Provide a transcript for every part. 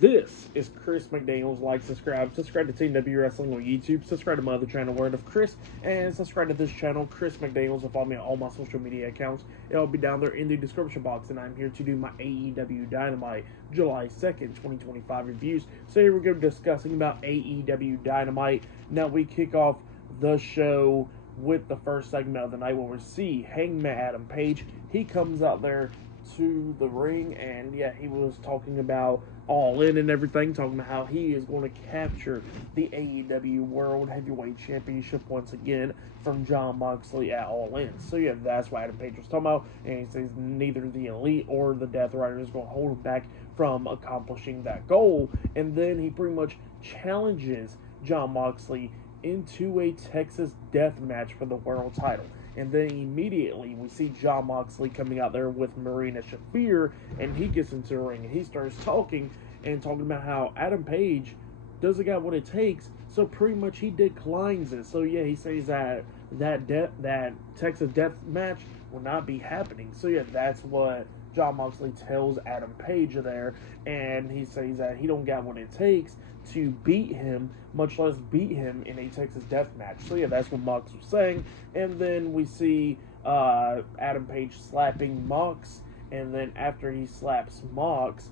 This is Chris McDaniels. Like, subscribe to TW Wrestling on YouTube, subscribe to my other channel, Word of Chris, and subscribe to this channel, Chris McDaniels, and follow me on all my social media accounts. It'll be down there in the description box, and I'm here to do my AEW Dynamite July 2nd, 2025 reviews. So here we go, discussing about AEW Dynamite. Now we kick off the show with the first segment of the night, where we see Hangman Adam Page. He comes out there to the ring, and yeah, he was talking about All In and everything, talking about how he is going to capture the AEW World Heavyweight Championship once again from Jon Moxley at All In. So yeah, that's what Adam Page was talking about, and he says neither the Elite or the Death Rider is going to hold him back from accomplishing that goal. And then he pretty much challenges Jon Moxley into a Texas death match for the world title. And then immediately we see Jon Moxley coming out there with Marina Shafir, and he gets into the ring and he starts talking about how Adam Page doesn't got what it takes, so pretty much he declines it. So yeah, he says that Texas death match will not be happening. So yeah, that's what Jon Moxley tells Adam Page there, and he says that he don't got what it takes to beat him, much less beat him in a Texas death match. So yeah, that's what Mox was saying. And then we see Adam Page slapping Mox, and then after he slaps Mox,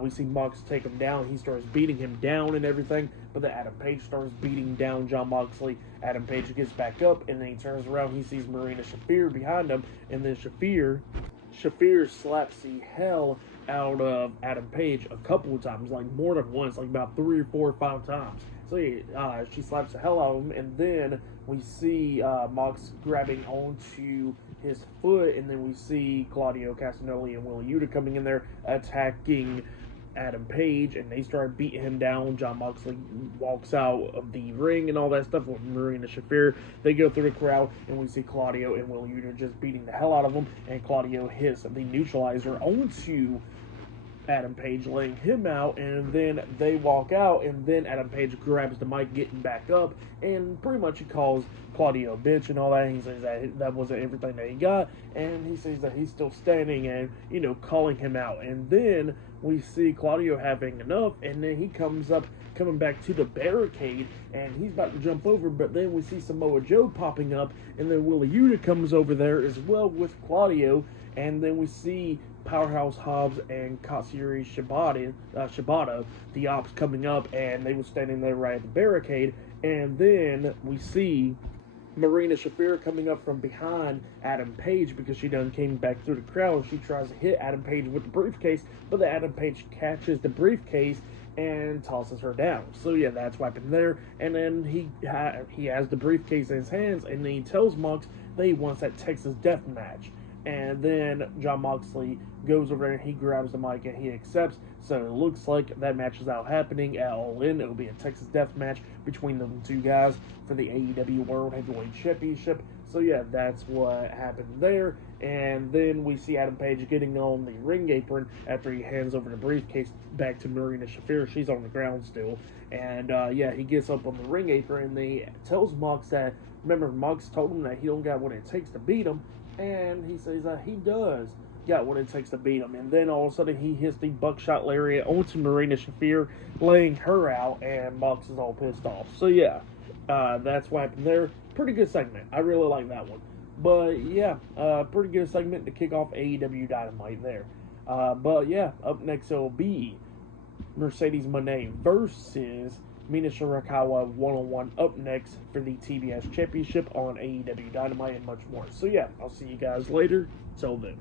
we see Mox take him down. He starts beating him down and everything, but then Adam Page starts beating down Jon Moxley. Adam Page gets back up, and then he turns around. He sees Marina Shafir behind him, and then Shafir slaps the hell out of Adam Page a couple of times, like more than once, like about 3 or 4 or 5 times. So yeah, she slaps the hell out of him, and then we see Mox grabbing onto his foot, and then we see Claudio Castagnoli and Willa Yuta coming in there attacking Adam Page, and they start beating him down. Jon Moxley walks out of the ring and all that stuff with Marina Shafir. They go through the crowd, and we see Claudio and Willa Yuta just beating the hell out of him, and Claudio hits the neutralizer onto Adam Page, laying him out, and then they walk out, and then Adam Page grabs the mic, getting back up, and pretty much he calls Claudio a bitch and all that. And he says that wasn't everything that he got, and he says that he's still standing and, calling him out. And then we see Claudio having enough, and then he coming back to the barricade, and he's about to jump over, but then we see Samoa Joe popping up, and then Willa Yuta comes over there as well with Claudio, and then we see Powerhouse Hobbs and Katsuyori Shibata, the Ops, coming up, and they were standing there right at the barricade. And then we see Marina Shafir coming up from behind Adam Page, because she done came back through the crowd, and she tries to hit Adam Page with the briefcase, but the Adam Page catches the briefcase and tosses her down. So yeah, that's what happened there. And then he has the briefcase in his hands, and then he tells Mox that he wants that Texas death match. And then Jon Moxley goes over there, and he grabs the mic, and he accepts. So it looks like that match is out happening at All In. It'll be a Texas death match between the two guys for the AEW World Heavyweight Championship. So yeah, that's what happened there. And then we see Adam Page getting on the ring apron after he hands over the briefcase back to Marina Shafir. She's on the ground still. And yeah, he gets up on the ring apron, and he tells Mox that, remember, Mox told him that he don't got what it takes to beat him. And he says that he does got what it takes to beat him. And then all of a sudden he hits the buckshot lariat onto Marina Shafir, laying her out, and Mox is all pissed off. So yeah, that's what happened there. Pretty good segment. I really like that one. But yeah, pretty good segment to kick off AEW Dynamite there. But yeah, up next it'll be Mercedes Moné versus Mina Shirakawa one-on-one up next for the TBS Championship on AEW Dynamite, and much more. So yeah, I'll see you guys later. Till then.